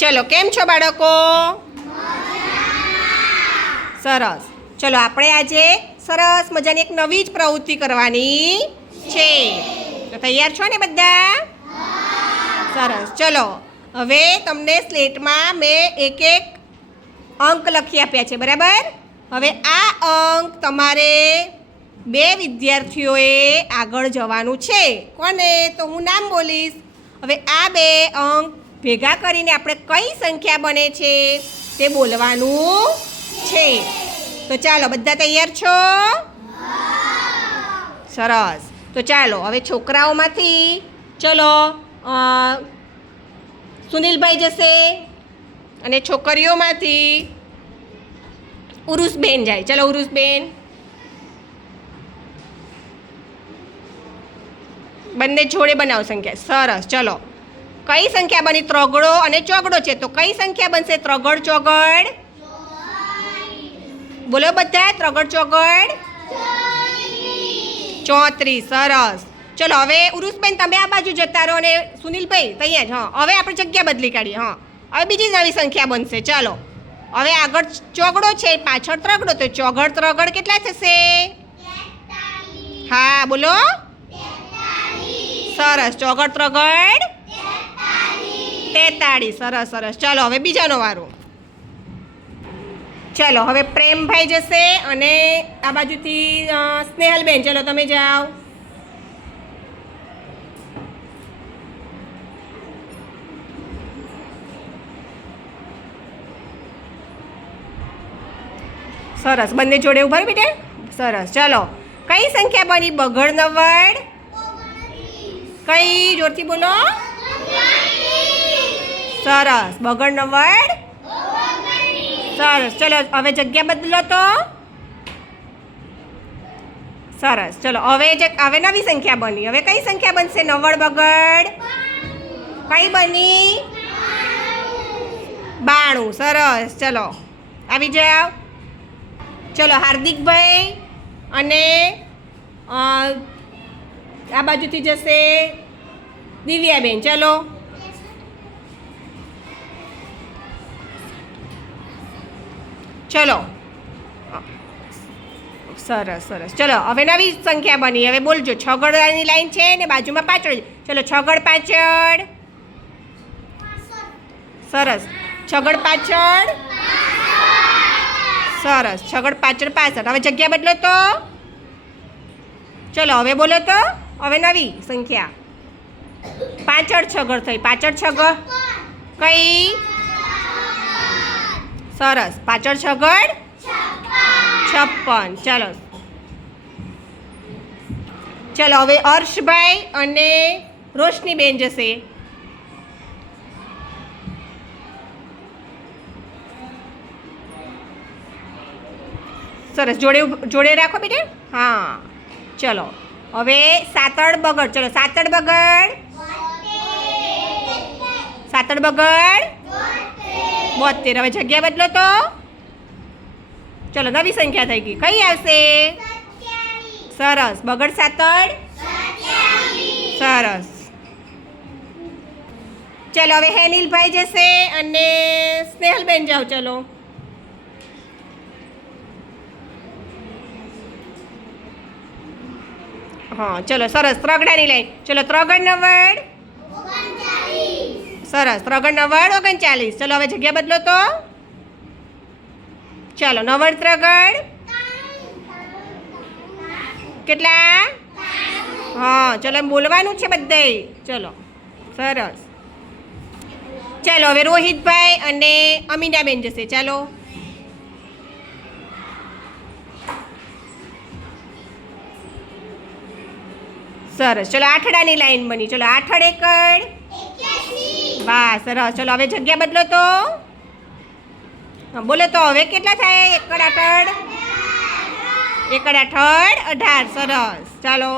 ચલો, કેમ છો બાળકો? સરસ. ચલો, આપણે આજે સરસ મજાની એક નવી જ પ્રવૃત્તિ કરવાની છે. તો તૈયાર છો ને બધા? સરસ. ચલો, હવે તમને સ્લેટમાં મેં એક અંક લખી આપ્યા છે, બરાબર? હવે આ અંક તમારે 2 વિદ્યાર્થીઓએ આગળ જવાનું છે. કોને? તો હું નામ બોલીશ. હવે આ 2 અંક ભેગા કરીને આપણે કઈ સંખ્યા બને છે તે બોલવાનું છે. તો ચાલો, બધા તૈયાર છો? સરસ. તો ચાલો, હવે છોકરાઓમાંથી ચલો સુનિલભાઈ જશે અને છોકરીઓમાંથી ઉરુસબેન જાય. ચલો, ઉરુસબેન. બંને જોડે બનાવો સંખ્યા. સરસ. ચલો, કઈ સંખ્યા બની? ત્રગડો અને ચોગડો છે, તો કઈ સંખ્યા બનશે? ત્રગડ ચોગડ બોલો બધા. ત્રગડ ચોગડ 34. સરસ. ચલો, હવે ઉરુસબેન તમે આ બાજુ જતા રહો અને સુનિલભાઈ ત્યાં જ. હા, હવે આપણે જગ્યા બદલી કાઢીએ. હા, હવે બીજી નવી સંખ્યા બનશે. ચાલો, હવે આગળ ચોગડો છે, પાછળ ત્રગડો, તો ચોગડ ત્રગડ કેટલા થશે? હા, બોલો. સરસ. ચોગડ ત્રગડ 43. સરસ સરસ. ચાલો, હવે બીજાનો વારો. ચાલો, હવે પ્રેમભાઈ જશે અને આ બાજુથી સ્નેહલબેન. ચલો, તમે જાઓ. સરસ. બંને જોડે ઉભા રહો બેટા. સરસ. ચાલો, કઈ સંખ્યા બની? બગડ નવ્વડ. કઈ? જોરથી બોલો. સરસ. બગડ નવ્વડ. સરસ. ચલો, હવે જગ્યા બદલો તો. સરસ. ચલો, હવે નવી સંખ્યા બની. હવે કઈ સંખ્યા બનશે? નવ્વડ બગડ કઈ બની? 92. સરસ. ચલો, આવી જાઓ. ચલો, હાર્દિકભાઈ અને આ બાજુથી જશે દિવ્યાબેન. ચલો. ચલો, સરસ સરસ. ચલો, હવે નવી સંખ્યા બની. હવે બોલજો. છગડની લાઈન છે ને બાજુમાં પાછળ. ચલો, છગડ પાછળ. સરસ. છગડ પાછળ. સરસ. છગડ પાછળ પાછળ. હવે જગ્યા બદલો તો. ચલો, હવે બોલો તો. હવે નવી સંખ્યા. પાછળ છગડ થઈ. પાછળ છગડ કઈ? સરસ. પાછળ છગડ 56. ચલો. ચલો, હવે હર્ષભાઈ અને રોશનીબેન જશે. સરસ. જોડે રાખો બેટા. હા. ચલો, હવે સાતડ બગડ. ચલો, સાતડ બગડ. સાતડ બગડ 72. હવે જગ્યા બદલો તો. ચલો, નવી સંખ્યા થઈ ગઈ. કઈ આવશે? સરસ. બગડ સાતડ. સરસ. ચલો, હવે હેનિલભાઈ જશે અને સ્નેહલબેન જાઓ. ચલો. હા, ચલો. સરસ. ત્રગડાની લાઈન. ચલો, ત્રગડ નવ્વડ. સરસ. ત્રગડ નવ્વડ 39. ચલો, હવે જગ્યા બદલો તો. ચાલો, નવ્વડ ત્રગડ કેટલા? હા, ચલો, એમ બોલવાનું છે બધે. ચલો, સરસ. ચાલો, હવે રોહિતભાઈ અને અમીનાબેન જશે. ચાલો. સરસ. ચલો, આઠડાની લાઈન બની. ચલો, આઠડ એકડ. વાહ, સરસ. ચલો, હવે જગ્યા બદલો તો. બોલો તો. હવે કેટલા થાય? એકડ આઠડ. એકડ આઠડ 18. સરસ. ચાલો.